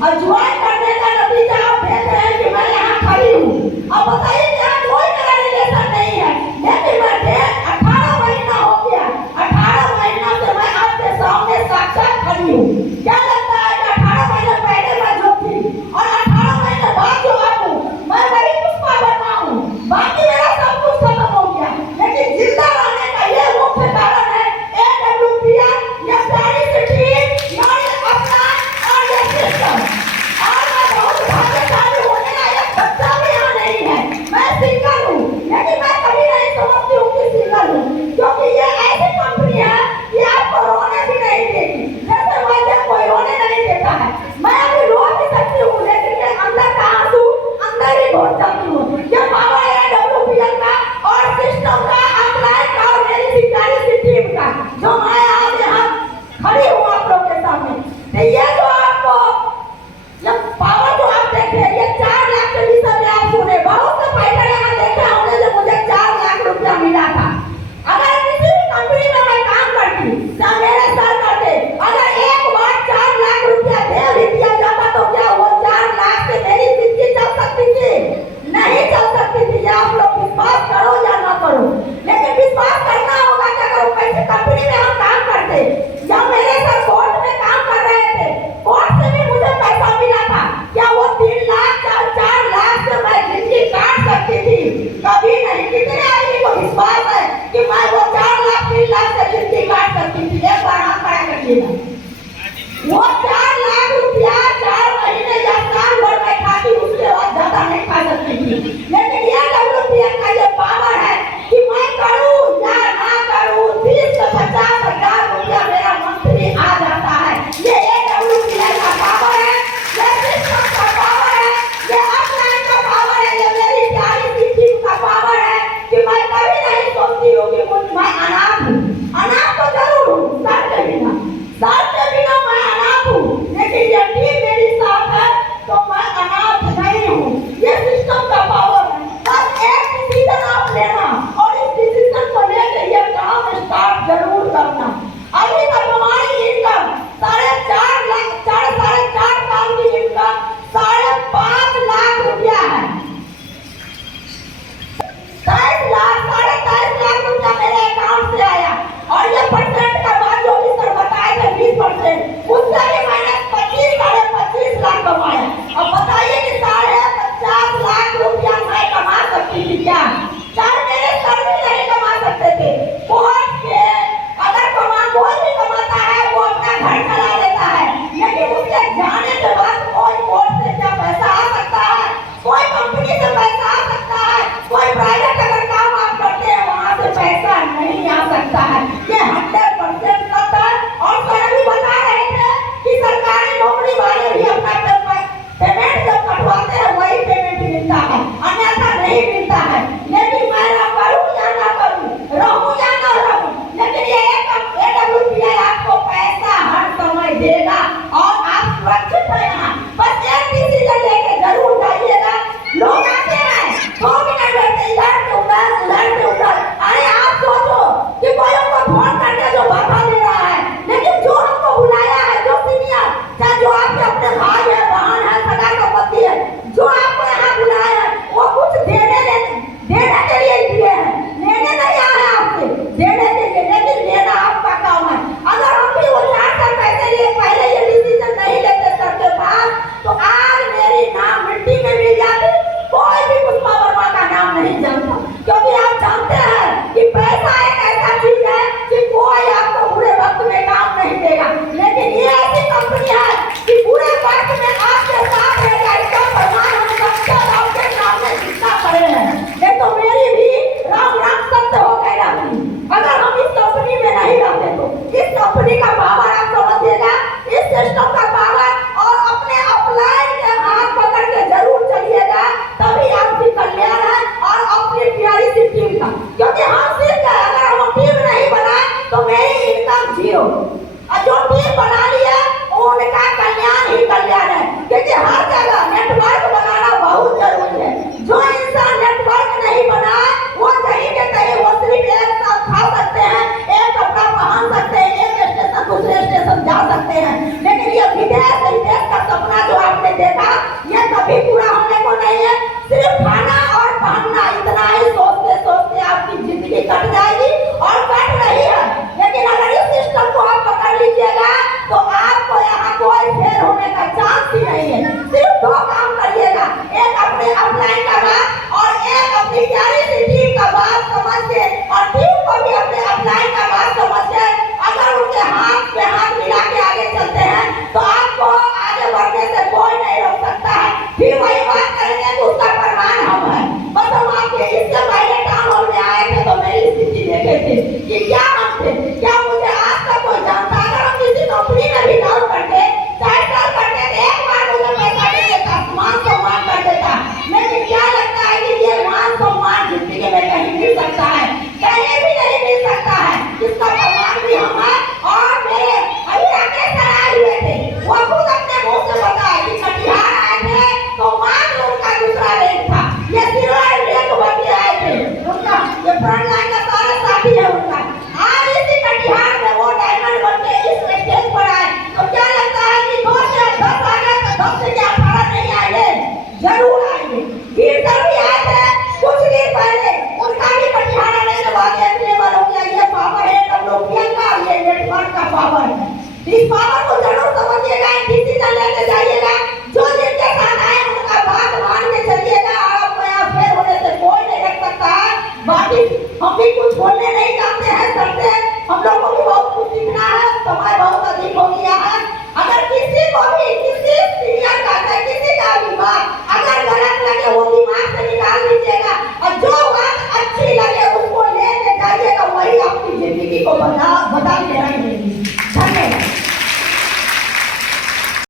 और ज्वाइन करने का नतीजा आप देख रहे हैं कि मैं यहाँ खड़ी हूँ। अब बताइए यहाँ कोई मेरा रिलेशन नहीं है, लेकिन मैं 18 महीना हो गया, 18 महीना से मैं आपके सामने साक्षात खड़ी हूँ। क्या लगता है कि 18 महीने पहले मैं जो थी और 18 महीने बाद जो आप हूँ, मैं वही पुष्पा बना हूँ। बाकी मेरा सब कुछ खत्म हो गया, लेकिन जिंदा रहने का ये मुख्य कारण है AWPR, ये प्यारी सी टीम, ये अपना और ये सिस्टम। और मैं बहुत भाग्यशाली हूँ, मेरा एक बच्चा भी यहाँ नहीं है। मैं सिंगल हूँ, लेकिन मैं कभी नहीं समझती हूँ कि सिंगल हूँ, क्योंकि ये ऐसी कंपनी है कि आपको रोने भी नहीं देगी। जैसे वैसे कोई ये कभी पूरा होने को नहीं है। सिर्फ खाना और पहनना, इतना ही सोचते सोचते आपकी जिंदगी कट जाएगी और कट रही है। लेकिन अगर इस सिस्टम को आप पकड़ लीजिएगा तो आपको यहाँ कोई फेल होने का चांस ही नहीं है। सिर्फ दो काम करिएगा, एक अपने अपलाइन का बात और एक अपनी प्यारी सी टीम का बात समझ के, और टीम को भी अपने अपलाइन का बात समझ के अगर उनके हाथ पे हाथ मिला के आगे चलते हैं तो आपको आगे बढ़ने से कोई नहीं रोक सकता है। फिर वही बात करेंगे कि उसका प्रमाण हम है। बस हम आपके इससे पहले टाउन हॉल में आए थे तो मेरी स्थिति देखे थे कि क्या हम थे, क्या मुझे आज तक कोई जानता। अगर हम किसी कंपनी में भी काम करते, 4 साल करते थे, एक बार मुझे पैसा दे देता, मान सम्मान कर देता। लेकिन क्या लगता है कि ये मान सम्मान जिंदगी में कहीं मिल सकता है? कहीं भी नहीं मिल सकता है। इसका प्रमाण भी हम है। और मेरे अभी राकेश सर आए हुए थे, वो खुद अपने मुंह से बताया कि कटिहार आए थे तो मान लो उनका दूसरा रैंक था, ये सिल्वर रैंक बन के आए थे। उनका ये फ्रंट लाइन का सारा साथी है उनका। आज इसी कटिहार में वो डायमंड बन के इस स्टेज पर आए तो क्या लगता है कि 2 से 10 आ गए तो 10 से 18 नहीं आएंगे? जरूर आएंगे। वीर सर भी आए थे कुछ दिन पहले, उनका भी कटिहार आने के बाद एक लेवल हो गया। ये पावर है डेवलपमेंट का, ये नेटवर्क का पावर है। इस पावर को जरूर समझिएगा, डिसीजन लेके जाइएगा। जो जिनके साथ आए उनका बात मान के चलिएगा और आपको यहाँ फेल होने से कोई नहीं रख सकता है। बाकी हम भी कुछ बोलने नहीं जानते हैं, सकते हैं। हम लोग को भी बहुत कुछ सीखना है, समय बहुत अधिक हो गया है। अगर किसी को भी किसी सीनियर का है, किसी का भी बात अगर गलत लगे वो दिमाग से निकाल लीजिएगा और जो बात अच्छी लगे उसको लेके जाइएगा, वही आपकी जिंदगी को बदल के रखेगी।